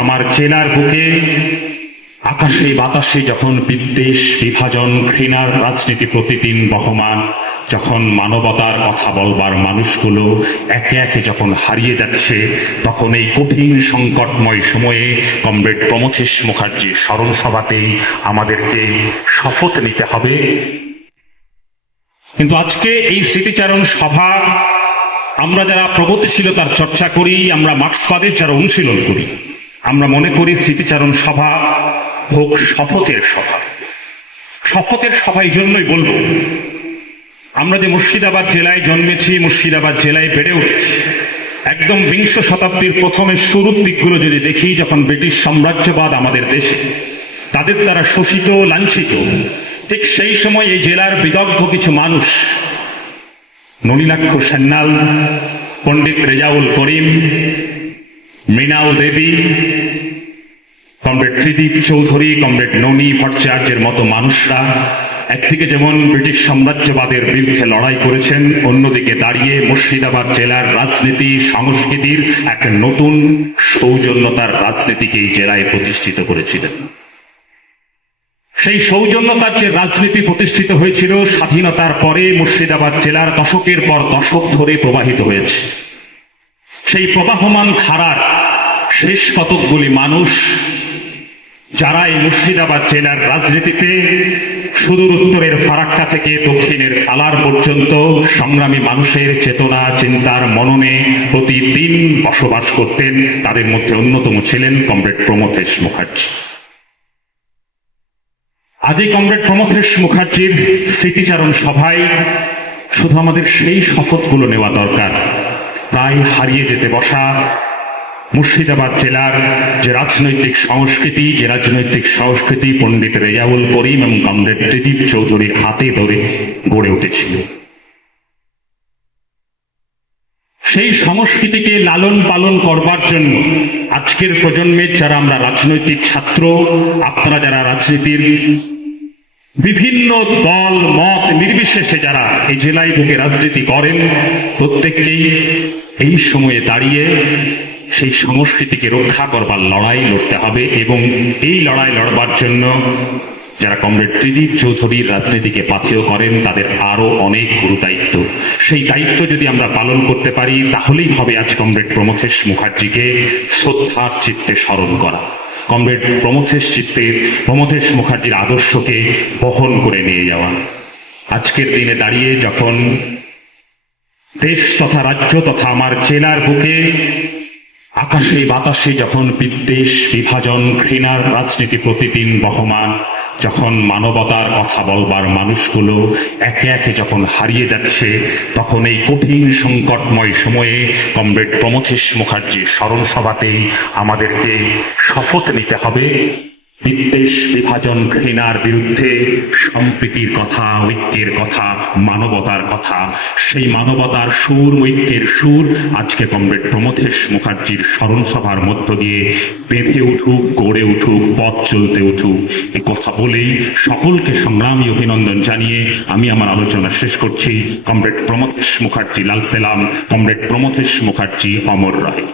আমার চেনার বুকে আকাশে বাতাসে যখন বিদ্বেষ, বিভাজন, ঘৃণার রাজনীতি প্রতিদিন বহমান, যখন মানবতার কথা বলবার মানুষগুলো একে একে যখন হারিয়ে যাচ্ছে, তখন এই কঠিন সংকটময় সময়ে কমরেড প্রমথেশ মুখার্জির স্মরণ সভাতেই আমাদেরকে শপথ নিতে হবে। কিন্তু আজকে এই স্মৃতিচারণ সভা, আমরা যারা প্রগতিশীলতার চর্চা করি, আমরা মার্ক্সবাদের যারা অনুশীলন করি আমরা মনে করি স্মৃতিচারণ সভা হোক শপথের সভা। শপথের সভা এই জন্যই বলব, আমরা যে মুর্শিদাবাদ জেলায় জন্মেছি, মুর্শিদাবাদ জেলায় বেড়ে উঠেছি। একদম বিংশ শতাব্দীর প্রথমে শুরুর দিকগুলো যদি দেখি, যখন ব্রিটিশ সাম্রাজ্যবাদ আমাদের দেশে, তাদের দ্বারা শোষিত, লাঞ্ছিত, ঠিক সেই সময় এই জেলার বিদগ্ধ কিছু মানুষ, নলিনাক্ষ সান্যাল, পণ্ডিত রেজাউল করিম মৃণাল দেবী, কমরেড ত্রিদীপ চৌধুরী, কমরেড ননী ভট্টাচার্যের মতো মানুষরা একদিকে যেমন ব্রিটিশ সাম্রাজ্যবাদের বিরুদ্ধে লড়াই করেছেন, অন্যদিকে দাঁড়িয়ে মুর্শিদাবাদ জেলার রাজনীতি, সংস্কৃতির এক নতুন সৌজন্যতার রাজনীতিকে এই জেলায় প্রতিষ্ঠিত করেছিলেন। সেই সৌজন্যতার যে রাজনীতি প্রতিষ্ঠিত হয়েছিল, স্বাধীনতার পরে মুর্শিদাবাদ জেলার দশকের পর দশক ধরে প্রবাহিত হয়েছে। সেই প্রবাহমান ধারার শেষ কতকগুলি মানুষ যারা এই মুর্শিদাবাদ জেলার রাজনীতিতে সুদূর উত্তরের ফারাক্কা থেকে দক্ষিণের সালার পর্যন্ত সংগ্রামী মানুষের চেতনা, চিন্তার মননে প্রতিদিন বসবাস করতেন, তাদের মধ্যে অন্যতম ছিলেন কমরেড প্রমথেশ মুখার্জি। আজ এই কমরেড প্রমথেশ মুখার্জির স্মৃতিচারণ সভায় শুধু আমাদের সেই শপথগুলো নেওয়া দরকার। প্রায় হারিয়ে যেতে বসা মুর্শিদাবাদ জেলার যে রাজনৈতিক সংস্কৃতি, যে রাজনৈতিক সংস্কৃতি পণ্ডিত রেজাউল করিম এবং কমরেড ত্রিদীপ চৌধুরীর হাতে ধরে গড়ে উঠেছিল। সেই সংস্কৃতিকে লালন পালন করবার জন্য আজকের প্রজন্মের যারা আমরা রাজনৈতিক ছাত্র, আপনারা যারা রাজনীতির বিভিন্ন দল, মত নির্বিশেষে যারা এই জেলায় ঢুকে রাজনীতি করেন, প্রত্যেককেই এই সময়ে দাঁড়িয়ে সেই সংস্কৃতিকে রক্ষা করবার লড়াই লড়তে হবে এবং এই লড়াই লড়বার জন্য যারা কমরেড ত্রিদীপ চৌধুরীর রাজনীতিকে পাথেয় করেন, তাদের আরও অনেক গুরু দায়িত্ব সেই দায়িত্ব যদি আমরা পালন করতে পারি, তাহলেই হবে আজ কমরেড প্রমথেশ মুখার্জিকে শ্রদ্ধার চিত্তে স্মরণ করা। কমরেড প্রমথেশ চিত্তের প্রমথেশ মুখার্জির আদর্শকে বহন করে নিয়ে যাওয়া। আজকের দিনে দাঁড়িয়ে যখন দেশ তথা রাজ্য তথা আমার জেলার বুকে আকাশে বাতাসে যখন বিদ্বেষ, বিভাজন, ঘৃণার রাজনীতি প্রতিদিন বহমান, যখন মানবতার কথা বলবার মানুষগুলো একে একে যখন হারিয়ে যাচ্ছে, তখন এই কঠিন সংকটময় সময়ে কমরেড প্রমথেশ মুখার্জির স্মরণ সভাতেই আমাদেরকে শপথ নিতে হবে। বিদ্বেষ বিভাজন ঘৃণার বিরুদ্ধে, সম্প্রীতির কথা, ঐক্যের কথা, মানবতার কথা। সেই মানবতার সুর, ঐক্যের সুর আজকে কমরেড প্রমথেশ মুখার্জির স্মরণ সভার মধ্য দিয়ে বেঁধে উঠুক, গড়ে উঠুক, পথ চলতে উঠুক। এ কথা বলেই সকলকে সংগ্রামী অভিনন্দন জানিয়ে আমি আমার আলোচনা শেষ করছি। কমরেড প্রমথেশ মুখার্জি, লাল সেলাম। কমরেড প্রমথেশ মুখার্জি, অমর রায়।